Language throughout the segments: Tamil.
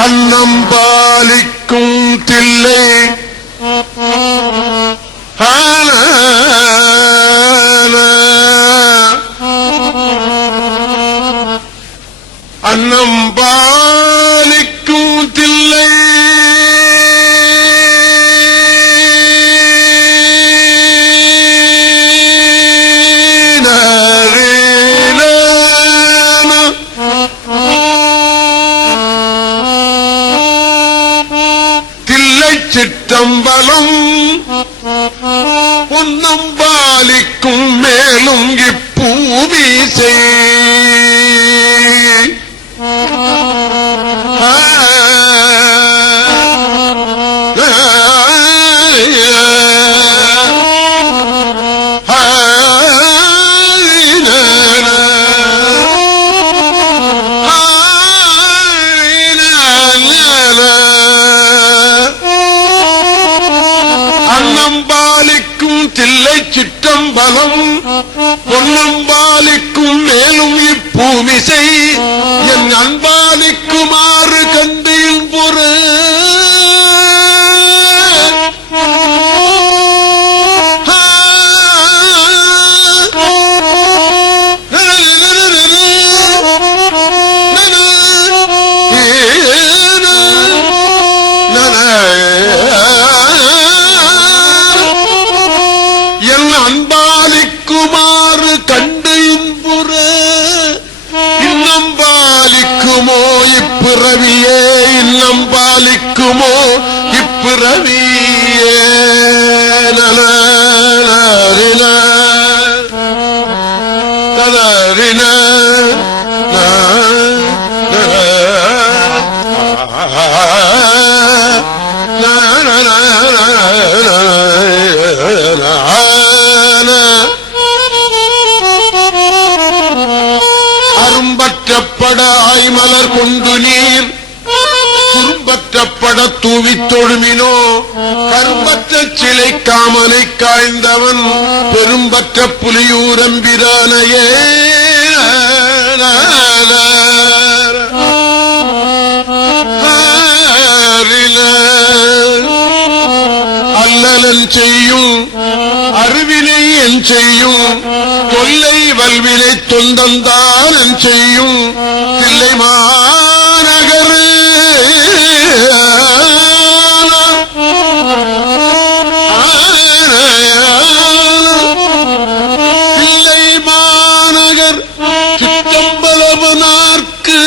அன்னம் பாலிக்கும் தில்லை அன்னம் பாலிக்கும் தில்லை தில்லை சிற்றம்பலம் பொன்னம் பாலிக்கும் மேலும் இப்பூமி அன்னம்பாலிக்கும் தில்லை சிற்றம்பலம் பொன்னம்பாலிக்கும் மேலும் இப்பூமிசை என் அன்பாலிக்குமாறு கண்டேன் பொறு அன்பாலிக்குமாறு கண்டு இன்புற இன்னம் பாலிக்குமோ இப்பிறவியே இன்னம் பாலிக்குமோ இப்பிறவியே நலரின அரும்பற்றப்பட ஆய்மலர் கொண்டு நீர் குறும்பற்றப்பட தூவித் தொழுமினோ கரும்பற்ற சிலை காமனை காய்ந்தவன் பெரும்பற்ற புலியூரம்பிரானையே அல்லலன் செய்யும் அறிவினை என் செய்யும் தொல்லை வல்வினை தொந்தந்தான் என் செய்யும் தில்லை மாநகர் தில்லை மாநகர் சிற்றம்பலவனார்க்கு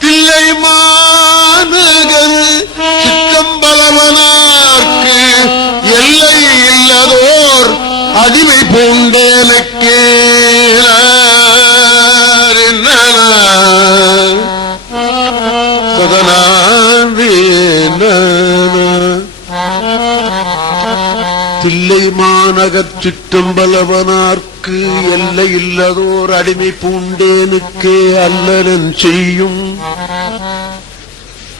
தில்லை மாநகர் சிற்றம்பலவனார்க்கு எல்லை இல்லதோர் அடிமை பூண்டேனுக்கே தில்லை மாநகர் சிற்றம்பலவனார்க்கு எல்லை இல்லதோர் அடிமை பூண்டேனுக்கே அல்லலன் செய்யும்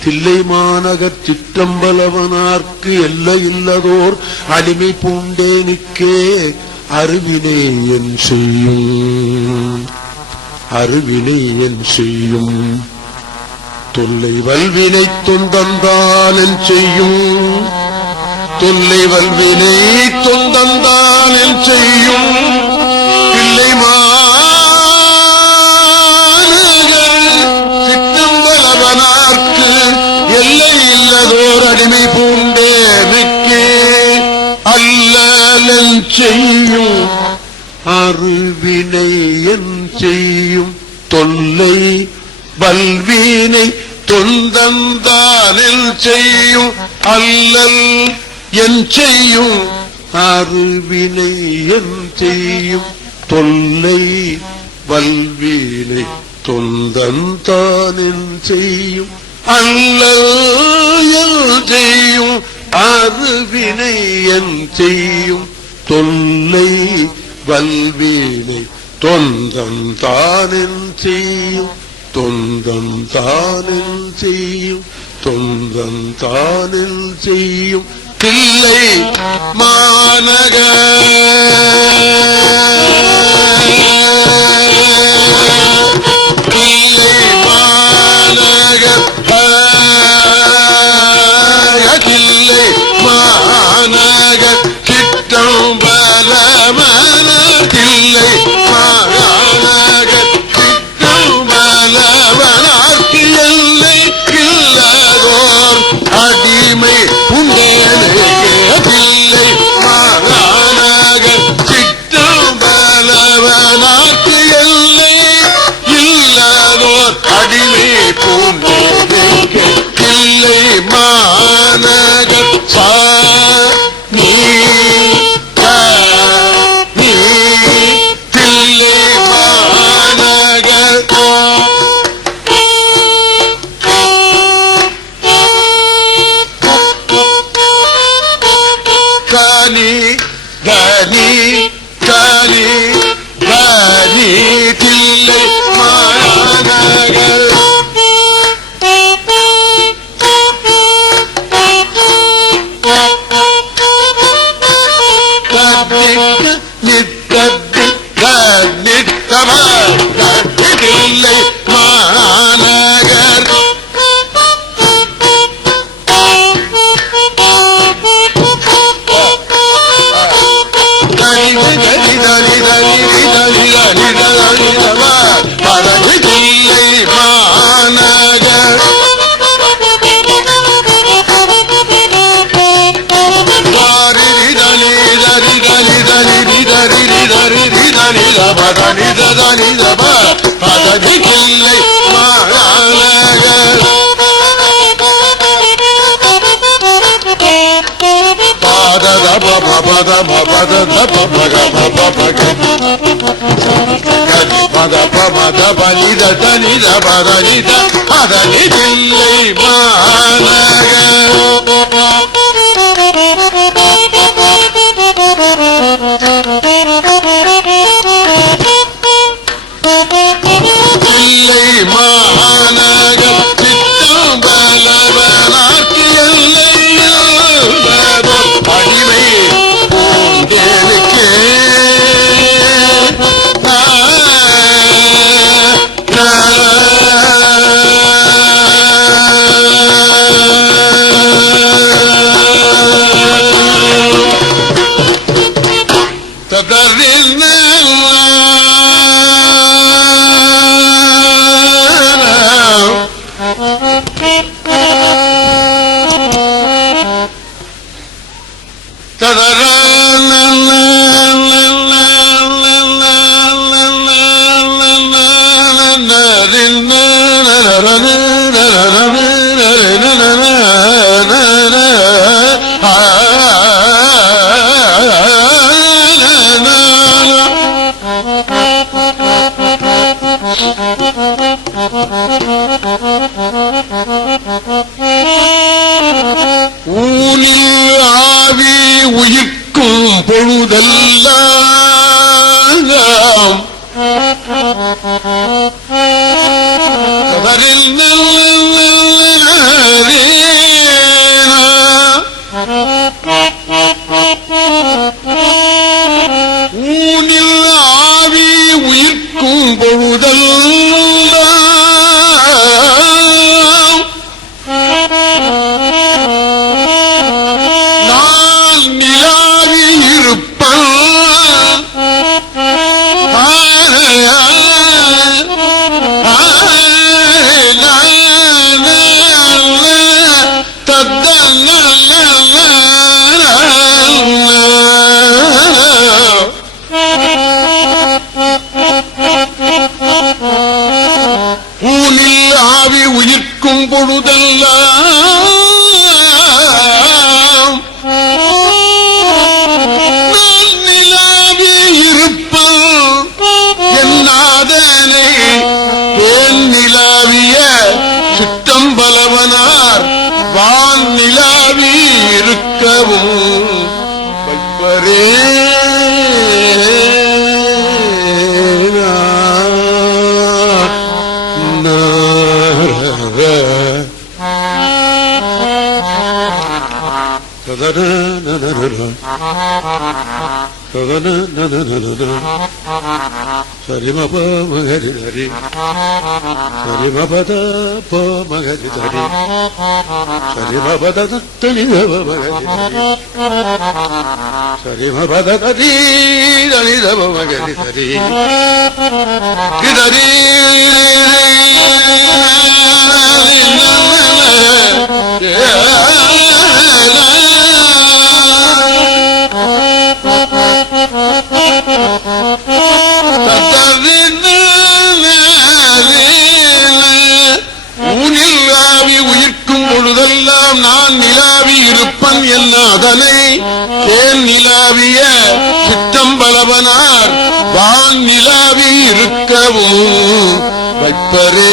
தில்லை மாநகர் சிற்றம்பலவனார்க்கு எல்லை இல்லதோர் அடிமை பூண்டேனுக்கே அருவினை என் செய்யும் அருவினை என் செய்யும் தொல்லை வல்வினை தொந்தந்தான் என் செய்யும் தொல்லை வல்வினை தொந்தந்தான் என் செய்யும் தில்லை மாநகர் சிற்றம்பலவனார்க்கு எல்லை இல்லதோர் அடிமை பூண்டேனுக்கே அல்லலன் செய்யும் அருவினை என் செய்யும் தொல்லை வல்வினை தொந்தந்தானில் செய்யும் அல்லல் என் செய்யும் அருவினை என் செய்யும் தொல்லை வல்வினை தொந்தந்தானில் செய்யும் அல்லல் செய்யும் அருவினை என் செய்யும் தொல்லை வல்வினை தொந்தம் தானின் செய்யும் தொந்தம் தானில் செய்யும் தொந்தம் தானில் செய்யும் தில்லை மாநக தில்லை மாநக தில்லை மாநக சித்தம் பலமன தில்லை மாநக சித்தம் பலவனாக்கி எல்லை இல்லதோர் அடிமை தில்லை மாநக சித்தம் பலவனாக்கி எல்லை இல்லதோர் அடிமை பூண்டேனுக்கு தில்லை மாநக நீ தில்லை மாநக கனி கனி கனி கனி தில்லை மாநக தில்லை மாநகர் தில்லை மாநகர் தில்லை மாநகர் தில்லை மாநகர் சித்தம் பலவனாக்கி எல்லை அடிமை பூண்டேனுக்கு ஊனில் ஆவி உயிர்க்கும் பொழுதெல்லாம் ஊனில் ஆவி உயிர்க்கும் பொழுதெல்லாம் நான் நிலாவி இருப்பேன் தத்த சரி மப மகரி ஹரி சரி மபத ப மகரி ஹரி சரி மபத தனி மகரி சரி மபத தனி தனி மகரி ஹரி கிதரி ஊனில் ஆவி உயிர்க்கும் பொழுதெல்லாம் நான் நிலாவி இருப்பன் என்ன அதனை தேன் நிலாவிய சிற்றம்பலவனார் வான் நிலாவி இருக்கவும் வைப்பரே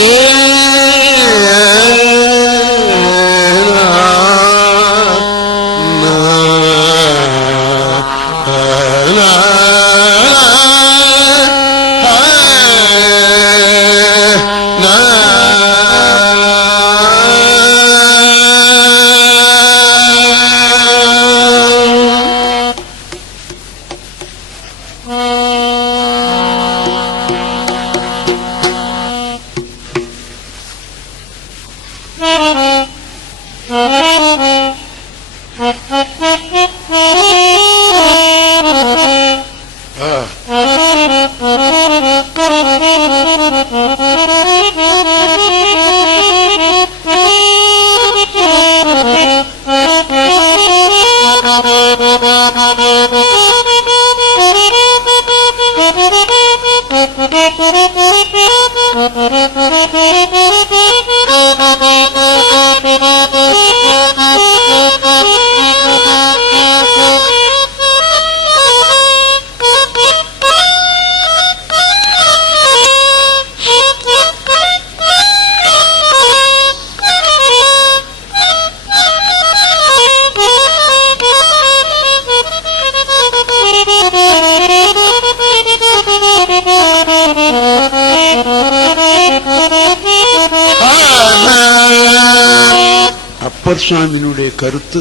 சுவாமியினுடைய கருத்து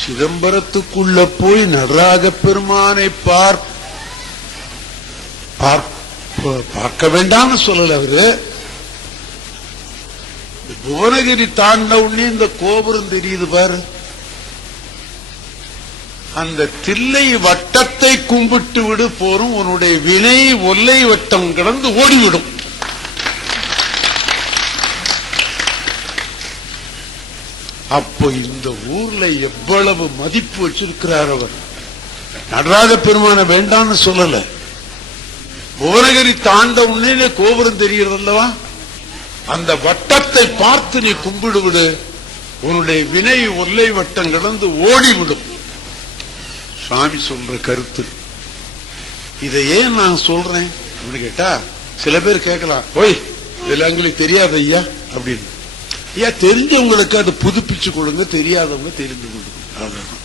சிதம்பரத்துக்குள்ள போய் நடராஜ பெருமானை பார்க்க வேண்டாம்னு சொல்லல அவரு. புவனகிரி தாண்ட உடனே இந்த கோபுரம் தெரியுது பாரு, அந்த தில்லை வட்டத்தை கும்பிட்டு விடு போரும் உன்னுடைய வினை ஒல்லை வட்டம் கடந்து ஓடிவிடும். அப்போ இந்த ஊர்ல எவ்வளவு மதிப்பு வச்சிருக்கிறார் அவர். நடராஜ பெருமான வேண்டான்னு சொல்லல, புவனகிரி தாண்ட உடனே கோபுரம் தெரிகிறது அல்லவா, அந்த வட்டத்தை பார்த்து நீ கும்பிடு விடு, உன்னுடைய வினை ஒல்லை வட்டம் கடந்து ஓடிவிடும். சுவாமி சொல்ற கருத்து. இதை ஏன் நான் சொல்றேன் அப்படின்னு கேட்டா, சில பேர் கேட்கலாம், ஓய் இதெல்லாம் எங்களுக்கு தெரியாது ஐயா அப்படின்னு. ஐயா தெரிஞ்சவங்களுக்கு அதை புதுப்பிச்சு கொடுங்க, தெரியாதவங்க தெரிந்து கொடுங்க, அவ்வளவுதான்.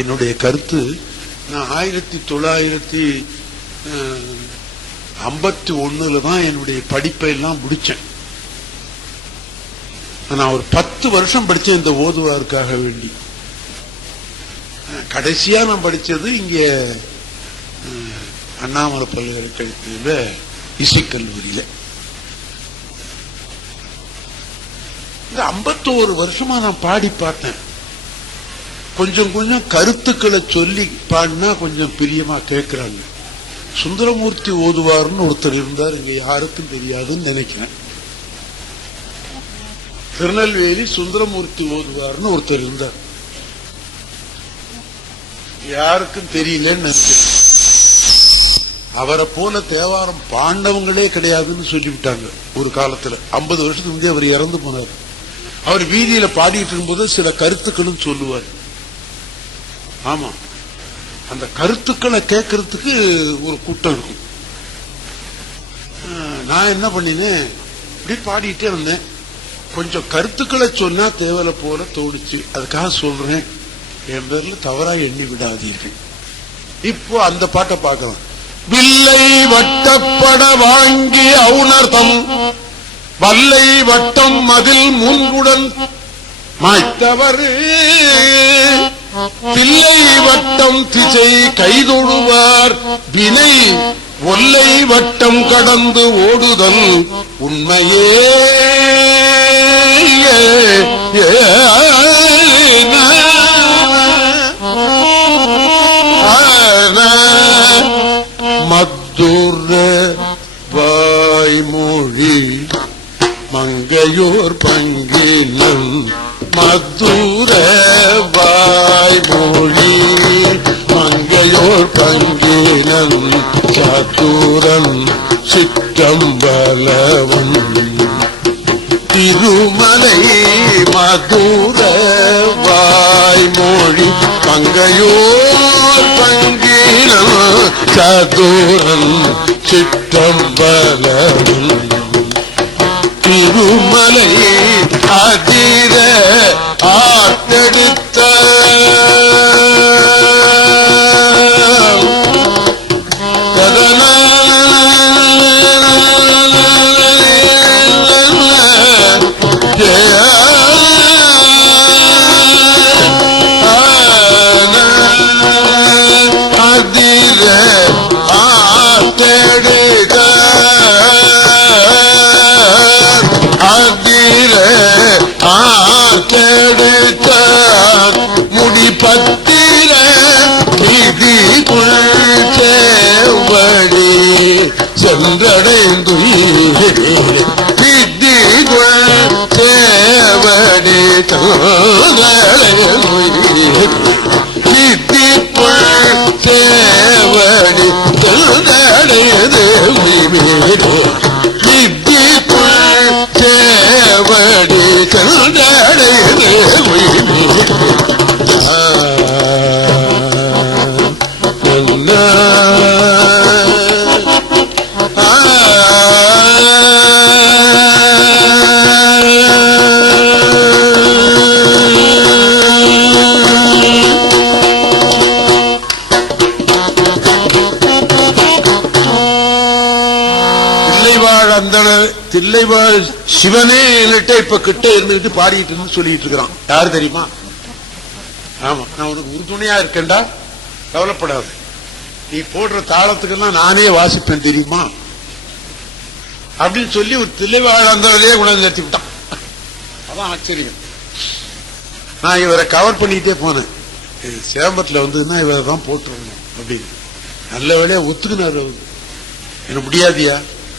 என்னுடைய கருத்து, நான் 1951 தான் என்னுடைய படிப்பை எல்லாம் முடிச்சேன். நான் ஒரு 10 வருஷம் படிச்சேன் இந்த ஓதுவாருக்காக வேண்டி. கடைசியா நான் படிச்சது இங்க அண்ணாமலை பல்கலைக்கழகத்தில் இசைக்கல்லூரியில. இந்த 51 வருஷமா நான் பாடி பார்த்தேன். கொஞ்சம் கொஞ்சம் கருத்துக்களை சொல்லி பாடினா கொஞ்சம் பிரியமா கேட்கிறாங்க. சுந்தரமூர்த்தி ஓதுவார்னு ஒருத்தர் இருந்தார், இங்க யாருக்கும் தெரியாதுன்னு நினைக்கிறேன். திருநெல்வேலி சுந்தரமூர்த்தி ஓதுவார்னு ஒருத்தர் இருந்தார், யாருக்கும் தெரியலன்னு நினைக்கிறேன். அவரை போல தேவாரம் பாண்டவங்களே கிடையாதுன்னு சொல்லிவிட்டாங்க ஒரு காலத்துல. 50 வருஷத்துக்கு முந்தைய அவர் இறந்து போனார். அவர் வீதியில பாடிட்டு இருக்கும்போது சில கருத்துக்களும் சொல்லுவார். ஆமா, அந்த கருத்துக்களை கேட்கறதுக்கு ஒரு கூட்டம் இருக்கும். நான் என்ன பண்ணினேன், இப்படி பாடிட்டே இருந்தேன். கொஞ்சம் கருத்துக்களை சொன்னா தேவலை போல தோணுச்சு, அதுக்காக சொல்றேன். என் பேர்ல தவறா எண்ணி விடாதீர்கள். இப்போ அந்த பாட்டை பார்க்கலாம். வில்லை வட்டப்பட வாங்கி அவுணர்தம் வல்லை வட்டம் மதில் மூன்றுடன் மாய்த்தவர் தில்லை வட்டம் திசை கைதொழுவார் வினை ஒல்லை வட்டம் கடந்து ஓடுதல் உண்மையே மதுர வாய்மொழி மங்கையோர் பங்கினன் மதுர வாய்மொழி மங்கையோர் பங்கினன் சதுரன் சிற்றம்பலவன் திருமலை மதுர வாய்மொழி மங்கையோர் பங்கினன் சதுரன் சிற்றம்பலவன் திருமலை அதிர ஆத்தெடுத்த அதிர ஆத்தெடுத்த ஆத்தெடுத்த முடி பத்திர நிதி சேவடி சென்றடைந்து விதி சேவடி விதி சேவடி சென்றடையது விதி சேவடி சென்றடையது தில்லைவாழ் சிவனே இப்ப கிட்ட இருந்துட்டு பாடிட்டு சொல்லிட்டு இருக்கிறான். யாரு தெரியுமா? ஆமா, நான் உனக்கு உறுதுணையா இருக்கேன்டா, கவலைப்படாது. நீ போடுற தாளத்துக்கெல்லாம் நானே வாசிப்பேன் தெரியுமா அப்படின்னு சொல்லி ஒரு தில்லைவாழ் அந்தலையே கொண்டாந்து நிறுத்தி விட்டான். அதான் ஆச்சரியம். நான் இவரை கவர் பண்ணிட்டே போனேன். சேம்பத்துல வந்ததுன்னா இவரை தான் போட்டுருணும் அப்படின்னு. நல்ல வேலையா ஒத்துக்குனாரு. என்ன முடியாதியா,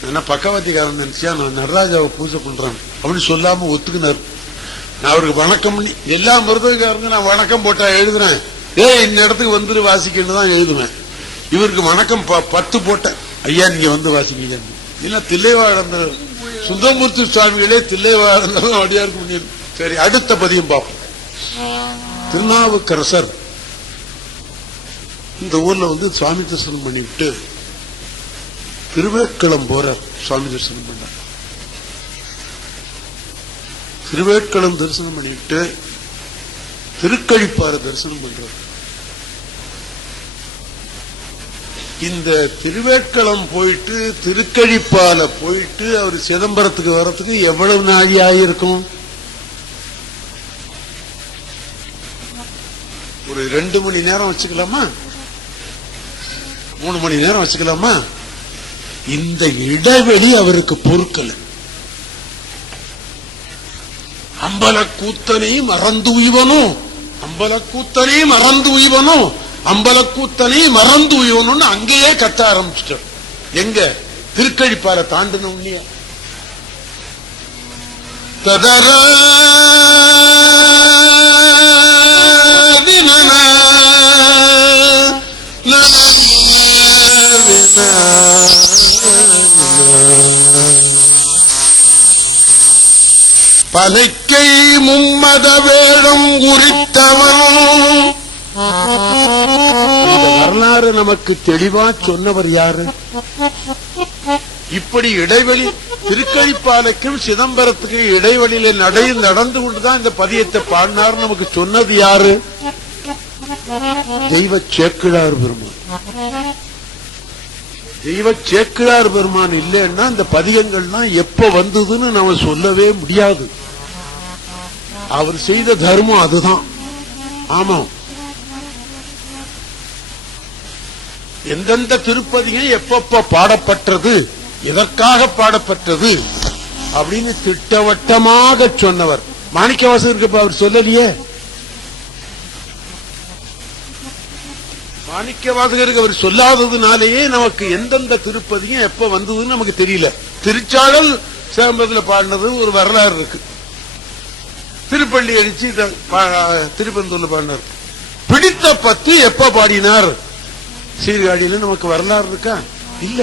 என்ன பக்கவாத்திக்காரன் நினைச்சியா நான் நடராஜாவை பூஜை பண்றேன் அப்படின்னு சொல்லாம ஒத்துக்குனாரு. நான் அவருக்கு வணக்கம் பண்ணி எல்லா மிருதகாரங்க நான் வணக்கம் போட்டா எழுதுறேன், இந்த இடத்துக்கு வந்துட்டு வாசிக்கணும் தான் எழுதுவேன். இவருக்கு வணக்கம் 10 போட்டேன். ஐயா நீங்க வந்து வாசிக்க இல்ல தில்லைவாழந்த சுந்தரமூர்த்தி சுவாமிகளே தில்லைவாழந்தான் அடியாருக்கு முடியும். சரி, அடுத்த பதியம் பார்ப்போம். திருநாவுக்கரசர் இந்த ஊர்ல வந்து சுவாமி தரிசனம் பண்ணிவிட்டு திருவேட்களம் போறார். சுவாமி தரிசனம் பண்ண திருவேட்களம் தரிசனம் பண்ணிட்டு திருக்கழிப்பாறை தரிசனம் பண்றார். இந்த திருவேட்களம் போயிட்டு திருக்கழிப்பால போயிட்டு அவர் சிதம்பரத்துக்கு வர்றதுக்கு எவ்வளவு நாழி ஆகியிருக்கும்? ஒரு 2 மணி நேரம் வச்சுக்கலாமா, 3 மணி நேரம் வச்சுக்கலாமா? இந்த இடைவெளி அவருக்கு பொறுக்கல. அம்பலக்கூத்தனை மறந்து உய்வனும், அம்பலக்கூத்தனை மறந்து உய்வனும், அம்பலக்கூத்தனை மறந்து உய்வனும் அங்கேயே கத்த ஆரம்பிச்சிட்டார். எங்க? திருக்கழிப்பாறை தாண்டின உண்மையா ததர பலைக்கை மும்மத வேடம் குறித்தவன். இந்த வரலாறு நமக்கு தெளிவா சொன்னவர் யாரு? இப்படி இடைவெளி திருக்கழிப்பாலைக்கும் சிதம்பரத்துக்கு இடைவெளியில நடந்து கொண்டுதான் இந்த பதியத்தை பாடினார். நமக்கு சொன்னது யாரு? தெய்வ சேக்கிழார் பெருமாள். தெய்வ சேக்கிழார் பெருமான் இல்லைன்னா இந்த பதிகங்கள்லாம் எப்ப வந்ததுன்னு நம்ம சொல்லவே முடியாது. அவர் செய்த தர்மம் அதுதான். ஆமா, எந்தெந்த திருப்பதிகம் எப்பப்ப பாடப்பட்டது, எதற்காக பாடப்பட்டது அப்படின்னு திட்டவட்டமாக சொன்னவர். மாணிக்கவாசகருக்கு அவர் சொல்லலையே. மாணிக்கவாசகருக்கு அவர் சொல்லாததுனாலேயே நமக்கு எந்தெந்த திருப்பதியும் எப்ப வந்ததுன்னு நமக்கு தெரியல. திருச்சாடல் சேம்பத்தில் பாடினது ஒரு வரலாறு இருக்கு. திருப்பள்ளி அடிச்சு திருப்பந்தூர்ல பாடினார். பிடித்த பத்து எப்ப பாடினார் சீர்காழியில நமக்கு வரலாறு இருக்கா? இல்ல.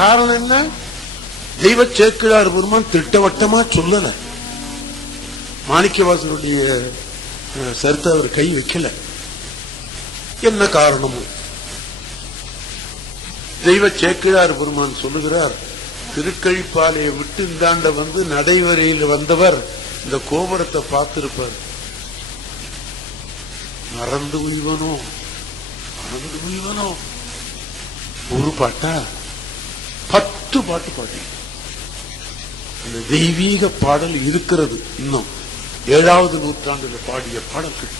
காரணம் என்ன? தெய்வ சேக்கிழார் பெருமான் திட்டவட்டமா சொல்லல. மாணிக்கவாசகருடைய சரித்திர அவர் கை வைக்கல. என்ன காரணம்? தெய்வ சேக்கிழார் பெருமான் சொல்லுகிறார், திருக்கழிப்பாலையை விட்டு இந்தாண்ட வந்து நடைவரையில் வந்தவர் இந்த கோபுரத்தை பார்த்திருப்பார். மறந்து உய்வனோ மறந்து உய்வனோ. ஒரு பாட்டா 10 பாட்டு பாடி அந்த தெய்வீக பாடல் இருக்கிறது. இன்னும் 7வது நூற்றாண்டுல பாடிய பாடல்கள்.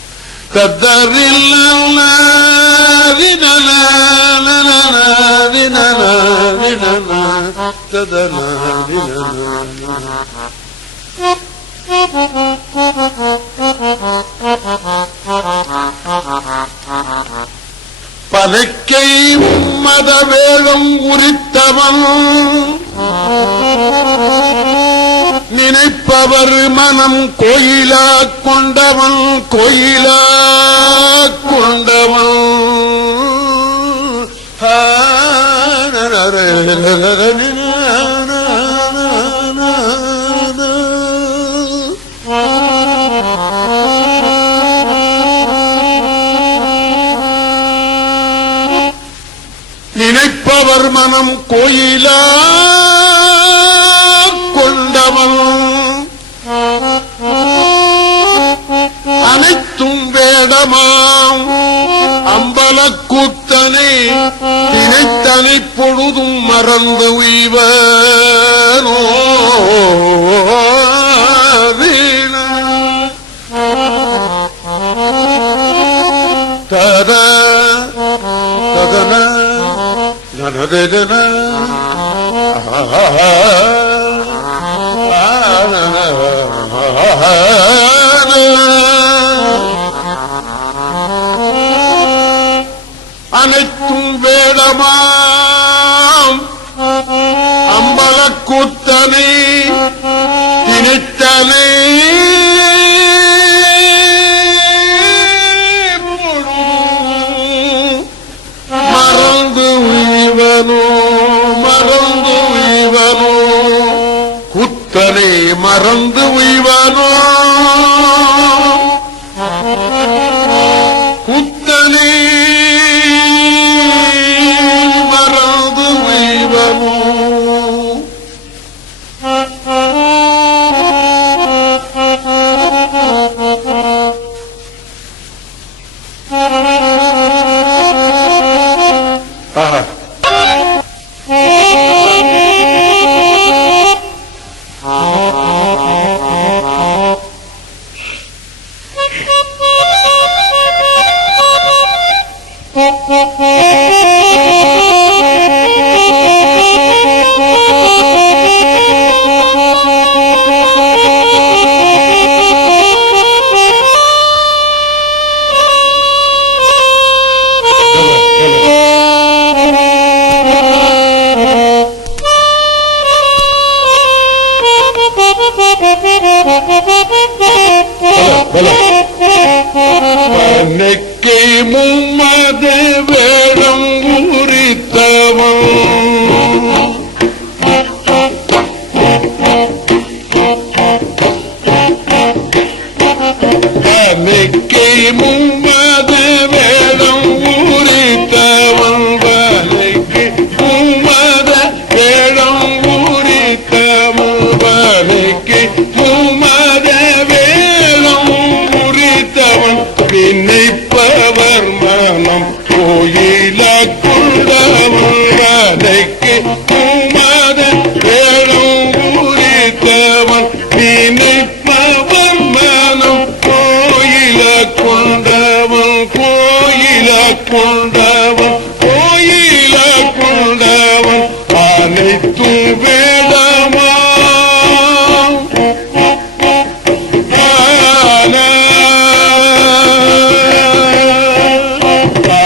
பலக்கை மத வேதம் உரித்தவன் நினைப்பவர் மனம் கோயிலா கொண்டவன் கோயிலா கொண்டவன். நினைப்பவர் மனம் கோயிலா கொண்டவன் அனைத்தும் வேடமாம் அம்பலக்கூத்தனை தினைத்தனை பொழுதும் மறந்து உய்வனோ. தத ததன நனதன அனைத்தும் வேடமாம் அம்பலக்கூத்தனை திணித்தனை மறந்து உய்வனோ மறந்து உய்வனோ குத்தனை மறந்து உய்வனோ குத்தனை மறந்து உய்வனோ. பனைக்கை மும்மத வேடம் உரித்தவன் பனைக்கை மும்மத வேடம் உரித்தவன் பனைக்கை மும்மத வேடம் உரித்தவன் பனைக்கை மும்மத வேடம் உரித்தவன் நினைப்பவர் மனம் கோயில கொண்டவன் கொண்டவன் கோயில கொண்டவன் அனைத்தும் வேதமா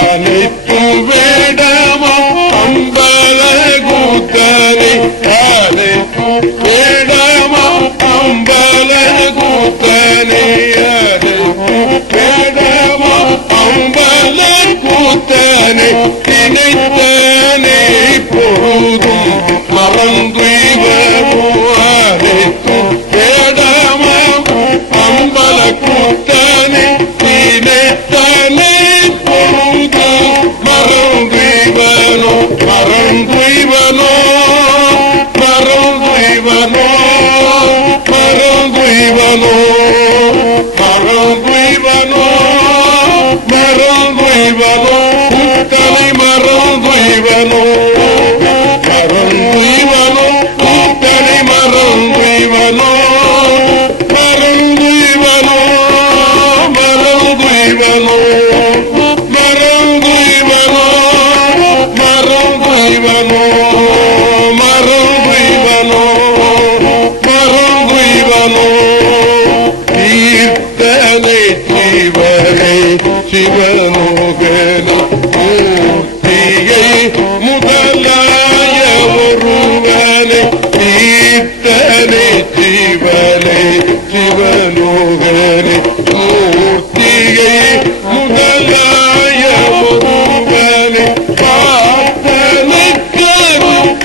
அனைத்தும் வேடமா அம்பல கூத்தனை அனைத்தும் வேடமா அம்பல கூத்தனை வேடமா அம்பல கூத்தனை நினைத்தனை பொழுதும் மறந்துவனோ அனைத்தும் வேடமா அம்பல கூத்தனை நினைத்தனை பொழுதும் மறந்துவனோ மறந்துவனோ மறந்துவனோ மறந்துவனோ மறந்துவனோ மறந்துவனோ கூத்தனை மறந்துவனோ மறந்துவனோ கூத்தனை மறந்துவனோ மறந்துவனோ மறந்துவனோ மறந்துவனோ மறந்துவனோ மறந்துவனோ மறந்துவனோ கீர்த்தனை சிவனை சிவனோகன மூர்த்தியை முதலாய ஒருவனை கீர்த்தனை சிவனை சிவனோகனை மூர்த்தியை முதலாய ஒருவனை பார்த்தனுக்கு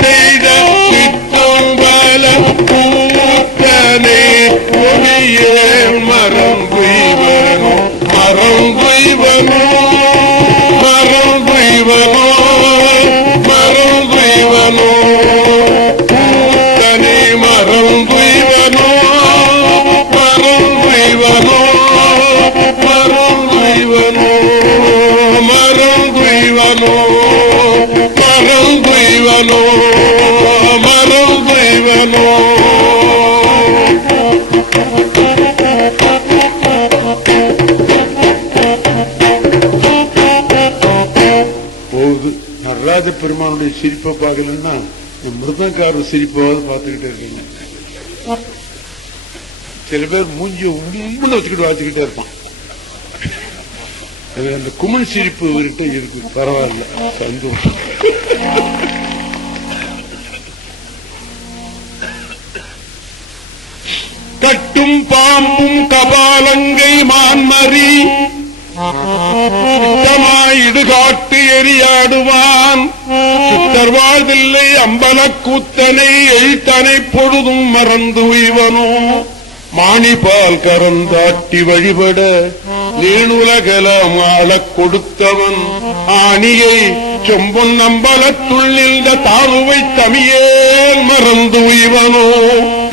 செய்த சித்தம்பல கூத்தனை ஒளியே மறந்துவனோ மறந்துவனோ மறந்துவனோ மறந்துவனோ கூத்தனை மறந்துவனோ மறந்துவனோ மறந்துவனோ மறந்துவனோ மறந்துவனோ மறந்துவனோ போகுது. நடராஜ பெருமானுடைய சிரிப்பை பார்க்கலன்னா மிருதங்காரர் சிரிப்பாவது பார்த்துக்கிட்டே இருக்கீங்க. சில பேர் மூஞ்சிய உண்மையில வச்சுக்கிட்டு வாச்சுக்கிட்டே இருப்பான். அந்த குமிழ் சிரிப்பு இவர்கிட்ட இருக்கு, பரவாயில்ல, சந்தோஷம். கட்டும் பாம்பும் கபாலங்கை மான்மறி இடுகாட்டு எரியாடுவான் சித்தர் வாழ்வில்லை அம்பல கூத்தனை எழுத்தனை பொழுதும் மறந்து உய்வனோ மாணிபால் கரந்தாட்டி வழிபட நீணுலகலாம் ஆளக் கொடுத்தவன் ஆணியை செம்பொன் அம்பலத்துள் நின்ற தாழ்வை தமியேல் மறந்து உய்வனோ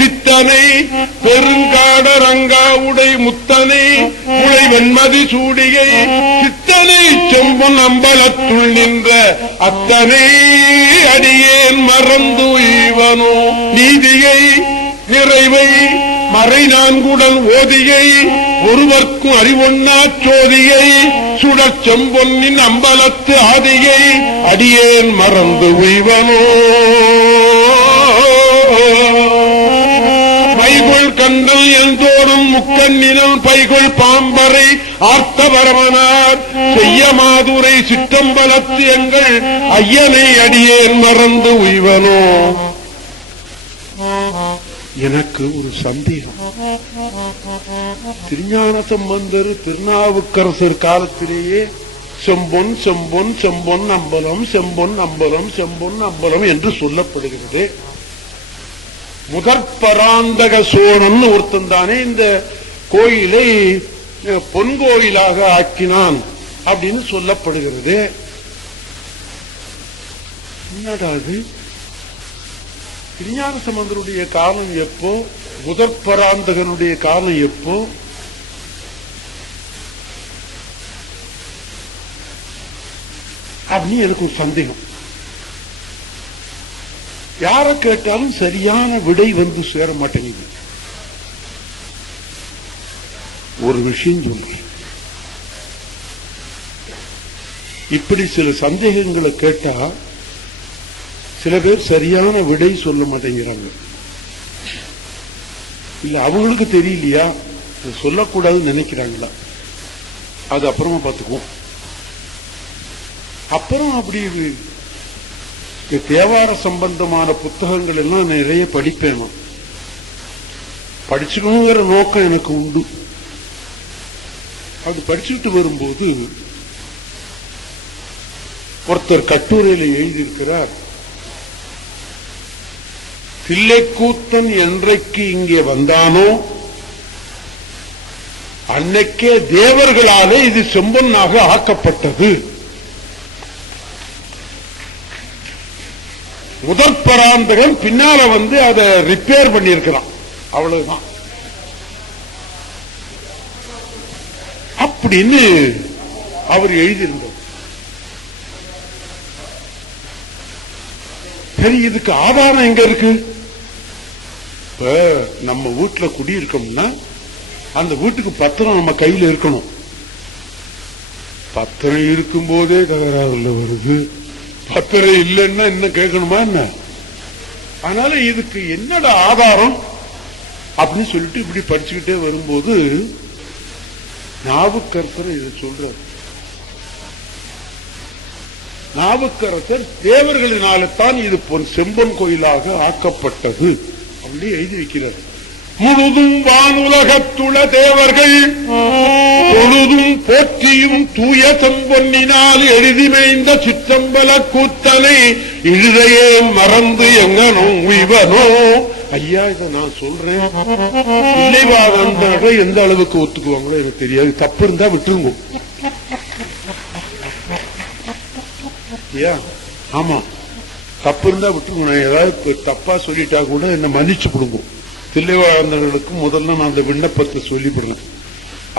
பித்தனை பெருங்காடரங்காவுடை முத்தனை முளை வெண்மதி சூடியை சித்தனை செம்பொன் அம்பலத்துள் நின்ற அத்தனை அடியேன் மறந்து உய்வனோ நீதியை நிறைவை மறை நான்குடன் ஓதியை ஒருவர்க்கும் அறிவொன்னா சோதியை சுடச் செம்பொன்னின் அம்பலத்து ஆதியை அடியேன் மறந்து உய்வனோ பைகொள் கண்டல் எந்தோறும் முக்கண்ணினல் பைகொள் பாம்பரை ஆர்த்தபரமனார் செய்ய மாதுரை சிற்றம்பலத்து எங்கள் ஐயனை அடியேன் மறந்து உய்வனோ. எனக்கு ஒரு சந்தேகம். திருஞான சம்பந்தர் திருநாவுக்கரசர் காலத்திலேயே செம்பொன் செம்பொன் செம்பொன் அம்பலம் செம்பொன் அம்பலம் செம்பொன் அம்பலம் என்று சொல்லப்படுகிறது. முதற்பராந்தக சோழன் ஒருத்தன் தானே இந்த கோயிலை பொன் கோயிலாக ஆக்கினான் அப்படின்னு சொல்லப்படுகிறது. என்னடா அது? திருஞான சம்பந்தருடைய காலம் எப்போ, முதற்பராந்தகனுடைய காலம் எப்போ? அப்படின்னு எனக்கு ஒரு சந்தேகம். யார கேட்டாலும் சரியான விடை வந்து சேர மாட்டேங்குது. ஒரு விஷயம் சொல்றேன். இப்படி சில சந்தேகங்களை கேட்டா சில பேர் சரியான விடை சொல்ல மாட்டேங்கிறாங்க. இல்ல அவங்களுக்கு தெரியலையா, சொல்லக்கூடாதுன்னு நினைக்கிறாங்களா, அது அப்புறமா பார்த்துக்குவோம். அப்புறம் அப்படி தேவார சம்பந்தமான புத்தகங்கள் எல்லாம் நிறைய படிப்பேன். படிச்சுக்கணுங்கிற நோக்கம் எனக்கு உண்டு. அது படிச்சுட்டு வரும்போது ஒருத்தர் கட்டுரையில எழுதியிருக்கிறார், தில்லைக்கூத்தன் என்றைக்கு இங்கே வந்தானோ அன்னைக்கே தேவர்களாலே இது செம்பொன்னாக ஆக்கப்பட்டது. முதற் பராந்தகன் பின்னால வந்து அதை ரிப்பேர் பண்ணியிருக்கிறான், அவ்வளவுதான் அப்படின்னு அவர் எழுதியிருந்தார். சரி, இதுக்கு ஆதாரம் எங்க இருக்கு? இப்ப நம்ம வீட்டுல குடியிருக்கோம்னா அந்த வீட்டுக்கு பத்திரம் நம்ம கையில இருக்கணும். பத்திரம் இருக்கும் போதே தகராறுல வருது, பத்திரம் இல்லைன்னா இன்னும் கேட்கணுமா என்ன? அதனால இதுக்கு என்னடா ஆதாரம் அப்படின்னு சொல்லிட்டு இப்படி படிச்சுக்கிட்டே வரும்போது நாவுக்கரசர் இதை சொல்றார். நாவுக்கரசர் தேவர்களினால்தான் இது செம்பொன் கோயிலாக ஆக்கப்பட்டது அப்படி எழுதி வைக்கிறார். முழுதும் வானுலகத்துள்ள தேவர்கள் பொழுதும் போற்றியும் தூய செம்பொன்னினால் எழுதி மேய்ந்த சிற்றம்பல கூத்தனை இழுதையே மறந்து எங்கனோ உய்வனோ. ஐயா, இதை நான் சொல்றேன், இல்லைவாத எந்த அளவுக்கு ஒத்துக்குவாங்களோ எனக்கு தெரியாது. தப்பு இருந்தா விட்டுருங்க. ஆமா, தப்பு இருந்தா விட்டுருங்க. ஏதாவது தப்பா சொல்லிட்டா கூட என்ன மன்னிச்சு கொடுங்க. தில்லைவாழ்ந்தவர்களுக்கு முதல்ல நான் அந்த விண்ணப்பத்தை சொல்லிவிடுறேன்.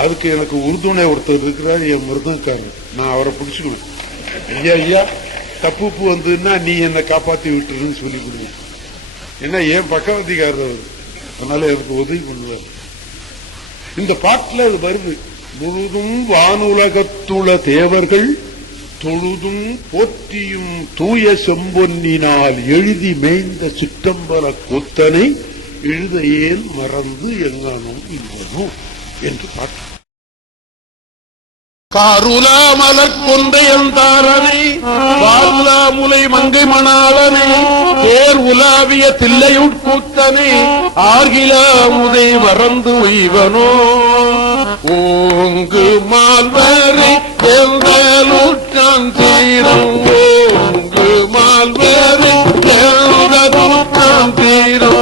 அதுக்கு எனக்கு உறுதுணை ஒருத்தர் இருக்கிறார், என் மிருதக்காரர். நான் அவரை பிடிச்சுக்கணும். ஐயா ஐயா, தப்பு வந்ததுன்னா நீ என்னை காப்பாத்தி விட்டுருன்னு சொல்லி கொடுங்க. ஏன்னா என் பக்கவதிகாரர் அவர், அதனால எனக்கு உதவி பண்ணுவார். இந்த பாட்டுல அது வருது, முழுதும் வானுலகத்துள்ள தேவர்கள் தொழுதும் போற்றியும் தூய செம்பொன்னினால் எழுதி மேய்ந்த சிற்றம்பல கூத்தனை எழுதையேல் மறந்து எங்கனும் இல்லனோ என்று பாட்டு. காருலா மலர் கொந்தையந்தாரனை வாருலா முலை மங்கை மணாளனை பேர் உலாவிய தில்லையுட்கூத்தனை ஆகிலா முதை மறந்து உய்வனோ. ஓங்கு மால்வரை எந்தூற்றான் தீரம், ஓங்கு மால்வரை எந்தூற்றான் தீரம்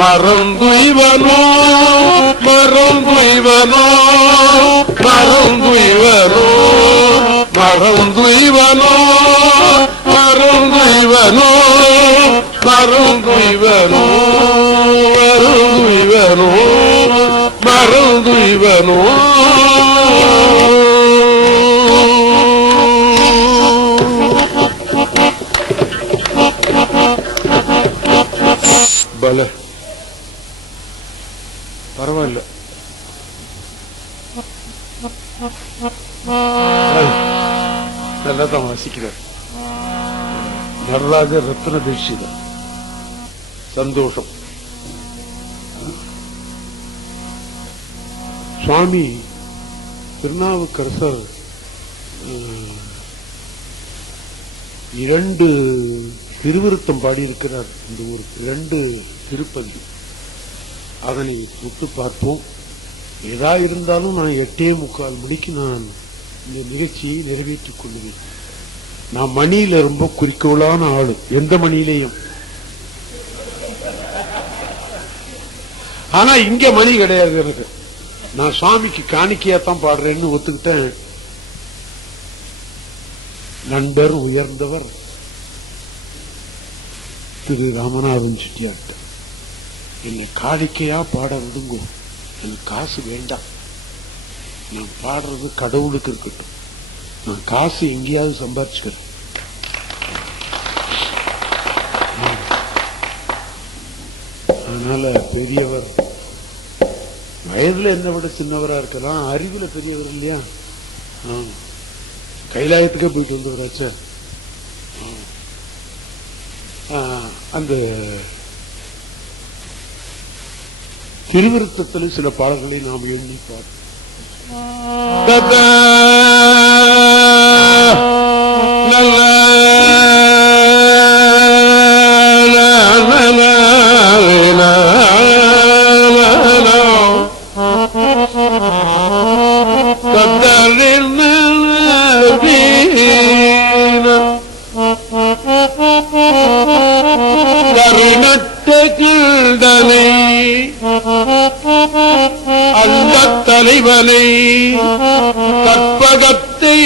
மறந்துய்வனோ மறந்துய்வனோ மறந்துய்வனோ மறந்துய்வனோ மறந்துய்வனோ மறந்துய்வனோ மறந்துய்வனோ மறந்துய்வனோ. பல பரவாயில்ல, நல்லாதான் வாசிக்கிறார். நடராஜ ரத்ன தீட்சிதர், சந்தோஷம். சுவாமி திருநாவுக்கரசர் 2 திருவிருத்தம் பாடியிருக்கிறார். இந்த ஒரு 2 திருப்பதி, அதனை விட்டு பார்ப்போம். ஏதா இருந்தாலும் நான் 8:45 மணிக்கு நான் இந்த நிகழ்ச்சியை நிறைவேற்றிக் கொள்வேன். நான் மணியில ரொம்ப குறிக்கோளான ஆளு, எந்த மணியிலையும். ஆனா இங்க மணி கிடையாது எனக்கு. நான் சுவாமிக்கு காணிக்கையாத்தான் பாடுறேன்னு ஒத்துக்கிட்டேன். நண்பர் உயர்ந்தவர் திரு ராமநாதன் செட்டியார்ட்ட என்னை காணிக்கையா பாட விடுங்கோ, எனக்கு காசு வேண்டாம், நான் பாடுறது கடவுளுக்கு இருக்கட்டும், நான் காசு எங்கேயாவது சம்பாதிச்சுக்கிறேன். அதனால பெரியவர் வயதுல என்னை விட சின்னவரா இருக்கலாம், அறிவுல பெரியவர் இல்லையா? கைலாயத்துக்கே போயிட்டு வந்தவராச்ச. அந்த திருவிருத்தத்தில் சில பாடல்களை நாம் எண்ணி பார்த்தோம். அந்த தலைவனை கற்பகத்தை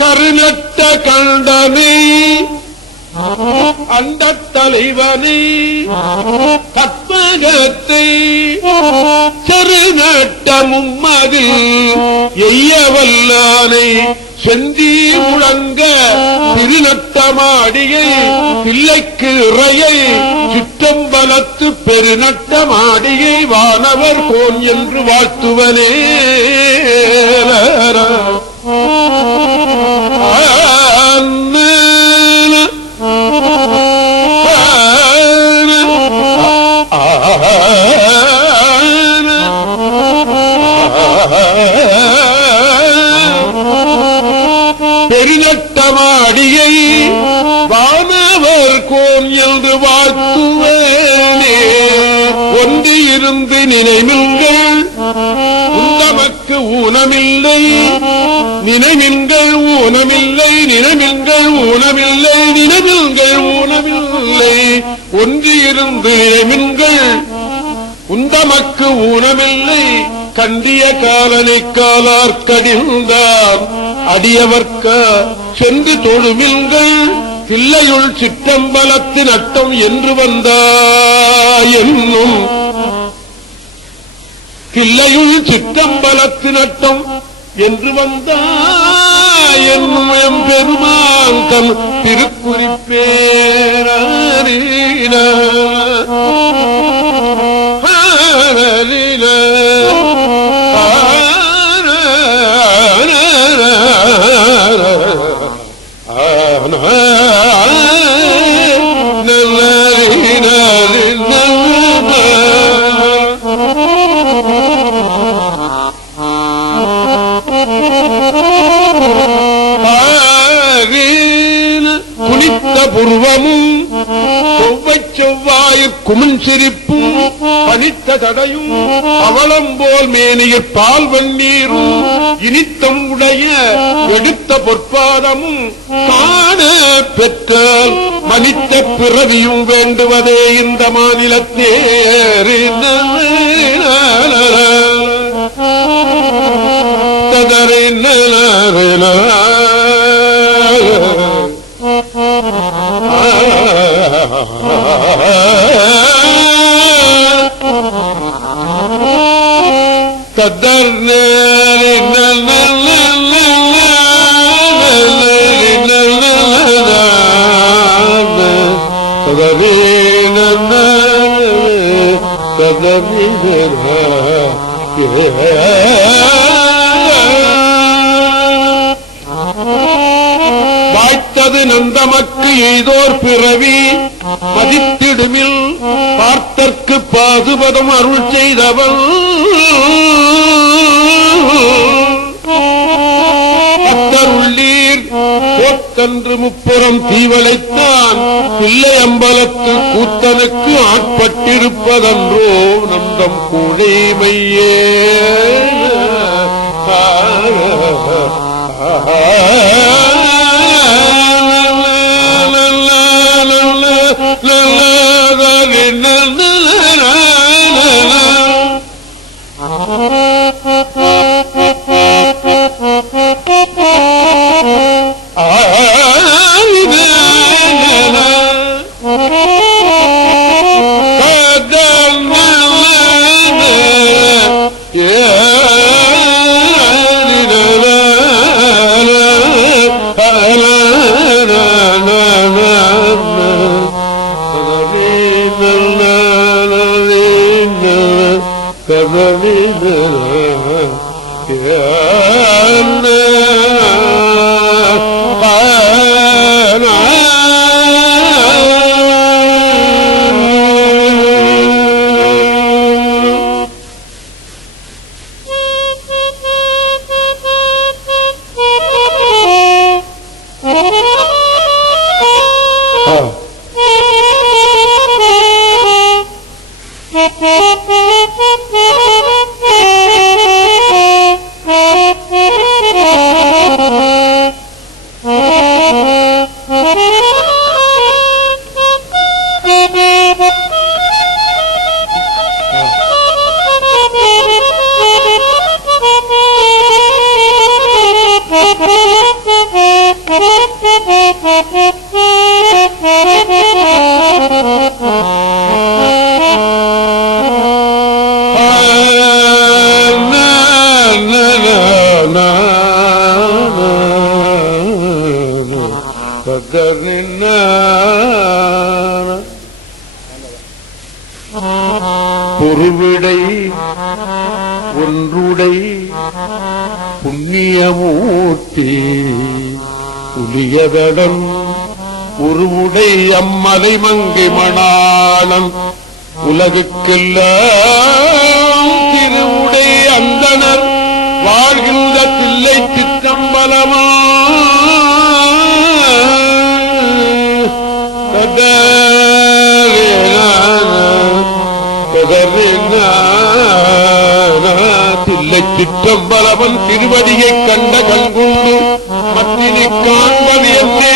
கருநட்ட கண்டனை அந்த தலைவனை கற்பகத்தை செருநட்டமும் அது எய்யவல்லானை செந்தி முழங்க திருநட்டமாடியை பிள்ளைக்கு இறையை சிற்றம்பலத்து பெருநட்டமாடியை வானவர் கோன் என்று வாழ்த்துவனே. பெருநட்டமாடியை வானவர் கோன் என்று வாழ்த்துவேனே. ஒன்று இருந்து நினைமில்கள் உந்தமக்கு ஊனமில்லை, நினைமின்கள் ஊனமில்லை, நினைமின்கள் ஊனமில்லை, நினைமின்கள் ஊனமில்லை. ஒன்று இருந்து நினைமின்கள் உந்தமக்கு ஊனமில்லை, கண்டிய காலனை காலார்கடிந்தார் அடியவர்க்க சென்று தொழுமில்கள் பிள்ளையுள் சிற்றம்பலத்தின் அட்டம் என்று வந்தாயும் பிள்ளையுள் சிற்றம்பலத்தின் அட்டம் என்று வந்தாயும் எம்பெருமான் தம் திருக்குறிப்பேர குனித்த புருவமும் செவ்வை செவ்வாய் குமிழ் சிரிப்பும் பனித்த தடையும் அவளம்போல் மேனியில் பால் வெந்நீரும் இனித்தம் உடைய எடுத்த பொற்பாதமும் காண பெற்ற மனித்த பிறவியும் வேண்டுவதே இந்த மாநிலத்தே. வாய்த்தது நந்தமக்கு எய்தோர் பிறவி மதித்திடுமில் பார்த்தற்கு பாதுபதம் அருள் செய்தவள் பத்தருள்ளீர் போக்கன்று முப்புறம் தீவளைத்தான் பிள்ளை அம்பலத்து கூத்தனுக்கு ஆட்பட்டிருப்பதன்றோ நந்தம் கூடைமையே. பொருவிடை ஒன்றுடை புண்ணியமூர்த்தி புலியதடன் உருவுடை அம்மலை மங்கை மணாளன் உலகுக்கெல்லாம் திருவுடை அந்தனர் வாழ்கின்ற தில்லை சிற்றம்பலமா தில்லை சிற்றம்பலவன் திருவடியைக் கண்ட கண்கொண்டு மத்தினை காண்பது என்றே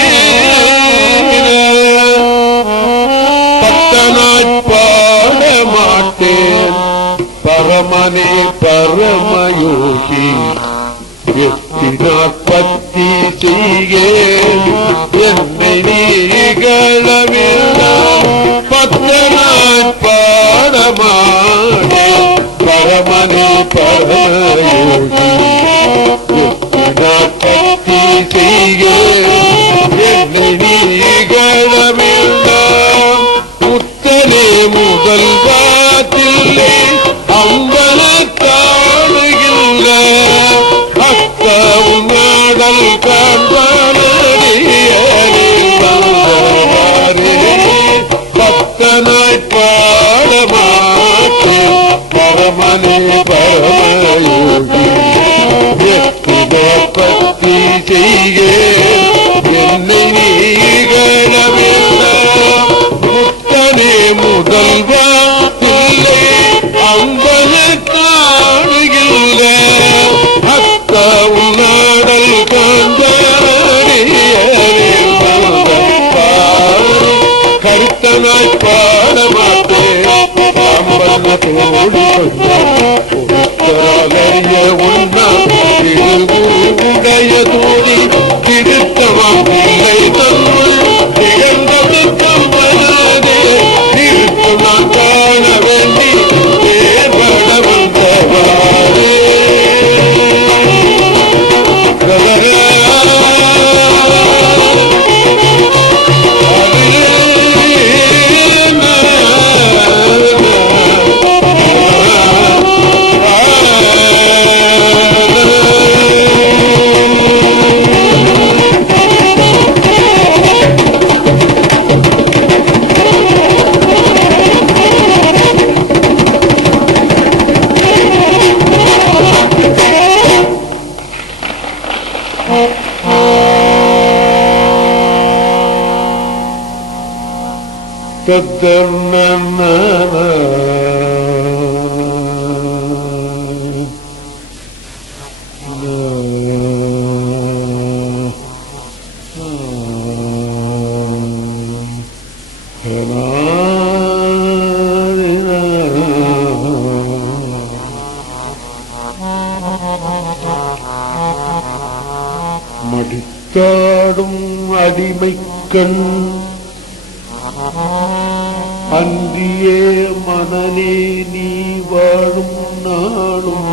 பத்தனாய் பாட மாட்டேன் பரமனே பரமயோகி எத்தினாற்பத்தி செய்கேன் என்னை நீகளவில்லை பத்தனாய் பாட மாட்டேன் பரமனே பரமயோகி எத்தினாற்பத்தி செய்கேன் என்னை நீகளவில்லை முத்தனே முதல்வாத்தில்லை அம்பலத்தாடுகின்ற அத்தவும் நாடல் காண்பானே பத்தனாய் பாடமாட்டே பரமனே பரமயோகி பத்தி செய்க என்னை நீகளவில்லை முத்தனே முதல்வா பிள்ளை அம்பலத்தாடுகின்ற அத்தவும் நாடல் கருத்தனாய் பாடமாட்டேன் அம்பலத்தோடு உடைய தோழி கிடுத்தமாம் இல்லை தன்னுள் திகழ்ந்தது தம்பனாதே நிறுத்து நான் காண வேண்டி ஏற்பட வந்தவாரே மடித்தாடும் அடிமைக்கண் அன்றியே மனநே நீ வாழும் நாளும்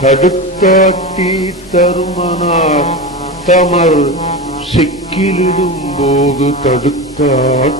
தடுத்தாட்டி தருமனார் தமர் சிக்கிலிடும் போது தடுத்தாட்கொள்வார்